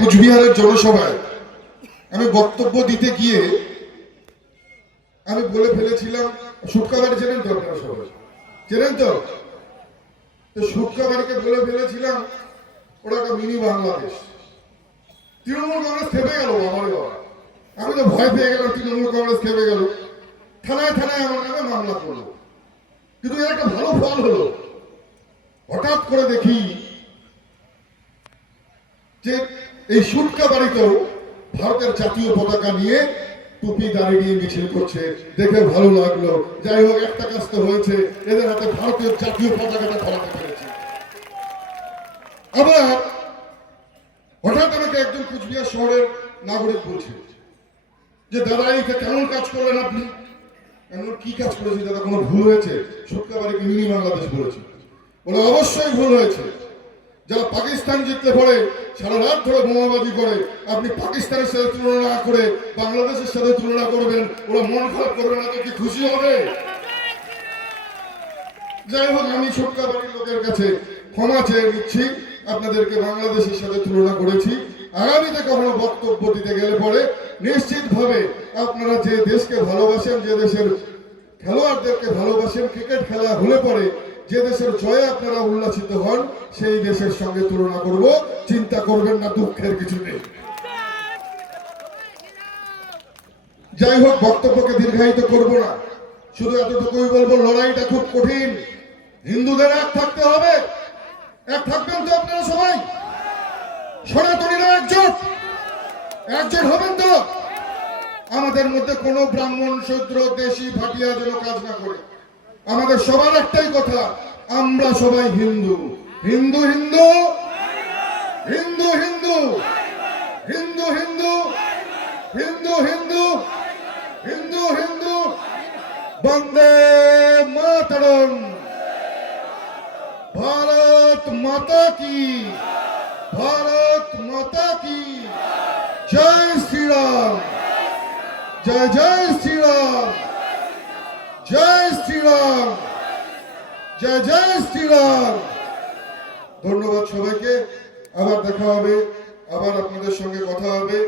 কুচবিহারের জনসভায় আমি বক্তব্য দিতে গিয়ে আমি বলে ফেলেছিলাম, সুটকাবাড়ি চেনেন তো আপনারা সবাই? চেনেন তো? সুটকাবাড়িকে বলে ফেলেছিলাম ওরা একটা মিনি বাংলাদেশ। তৃণমূল কংগ্রেস খেপে গেল, আমার বাবা, আমি তো ভয় পেয়ে গেলাম। তৃণমূল কংগ্রেস খেপে গেল, থানায় থানায় আমার নামে মামলা করলো। কিন্তু এর একটা ভালো ফল হলো, হঠাৎ করে দেখি যে এই সুটকাবাড়িতেও ভারতের জাতীয় পতাকা নিয়ে টুপি দাঁড়ি নিয়ে মিছিল করছে। দেখে ভালো লাগলো। যাই হোক, একটা কাজ তো হয়েছে, এদের হাতে ভারতীয় জাতীয় পতাকাটা ধরাতে পেরেছে। আবার হঠাৎ আমাকে একজন কুচবিহার শহরের নাগরিক বলছে যে দাদা এইটা কেমন কাজ করলেন আপনি? কি কাজ করেছি দাদা? কোনো ভুল হয়েছে? সুটকাবাড়িকে মিনি বাংলাদেশ বলেছি। বলে অবশ্যই ভুল হয়েছে। যারা পাকিস্তান জিতলে পরে সারা রাত ধরে বোমাবাজি করে, আপনি পাকিস্তানের সাথে তুলনা না করে বাংলাদেশের সাথে তুলনা করবেন, ওরা মন খারাপ করবে না তো কি খুশি হবে? যাই হোক, আমি সুটকাবাড়ির লোকের কাছে ক্ষমা চেয়ে নিচ্ছি, আপনাদেরকে বাংলাদেশের সাথে তুলনা করেছি। আগামীতে কখনো বক্তব্য দিতে গেলে পরে নিশ্চিতভাবে আপনারা যে দেশকে ভালোবাসেন, যে দেশের খেলোয়াড়দেরকে ভালোবাসেন, ক্রিকেট খেলা হলে পরে যে দেশের জয়ে আপনারা উল্লাসিত হন, সেই দেশের সঙ্গে তুলনা করব। চিন্তা করবেন না, দুঃখের কিছু নেই। যাই হোক, বক্তব্যকে দীর্ঘায়িত করব না, শুধু এতটুকুই বলবো, লড়াইটা খুব কঠিন। হিন্দুদের এক থাকতে হবে। এক থাকবেন তো আপনারা সবাই? সনাতনীরা একজোট হবেন তো? আমাদের মধ্যে কোনো ব্রাহ্মণ, শূদ্র, দেশি, ভাটিয়া যেন কাজ না করে। আমাদের সবার একটাই কথা, আমরা সবাই হিন্দু। হিন্দু হিন্দু হিন্দু হিন্দু হিন্দু হিন্দু হিন্দু হিন্দু হিন্দু হিন্দু বন্দে মাতরম। भारत माता की, भारत माता की जय श्री राम, जय जय श्री राम, जय श्री राम, जय जय श्री राम। ধন্যবাদ সবাইকে। আবার দেখা হবে, আবার আপনাদের সঙ্গে কথা হবে।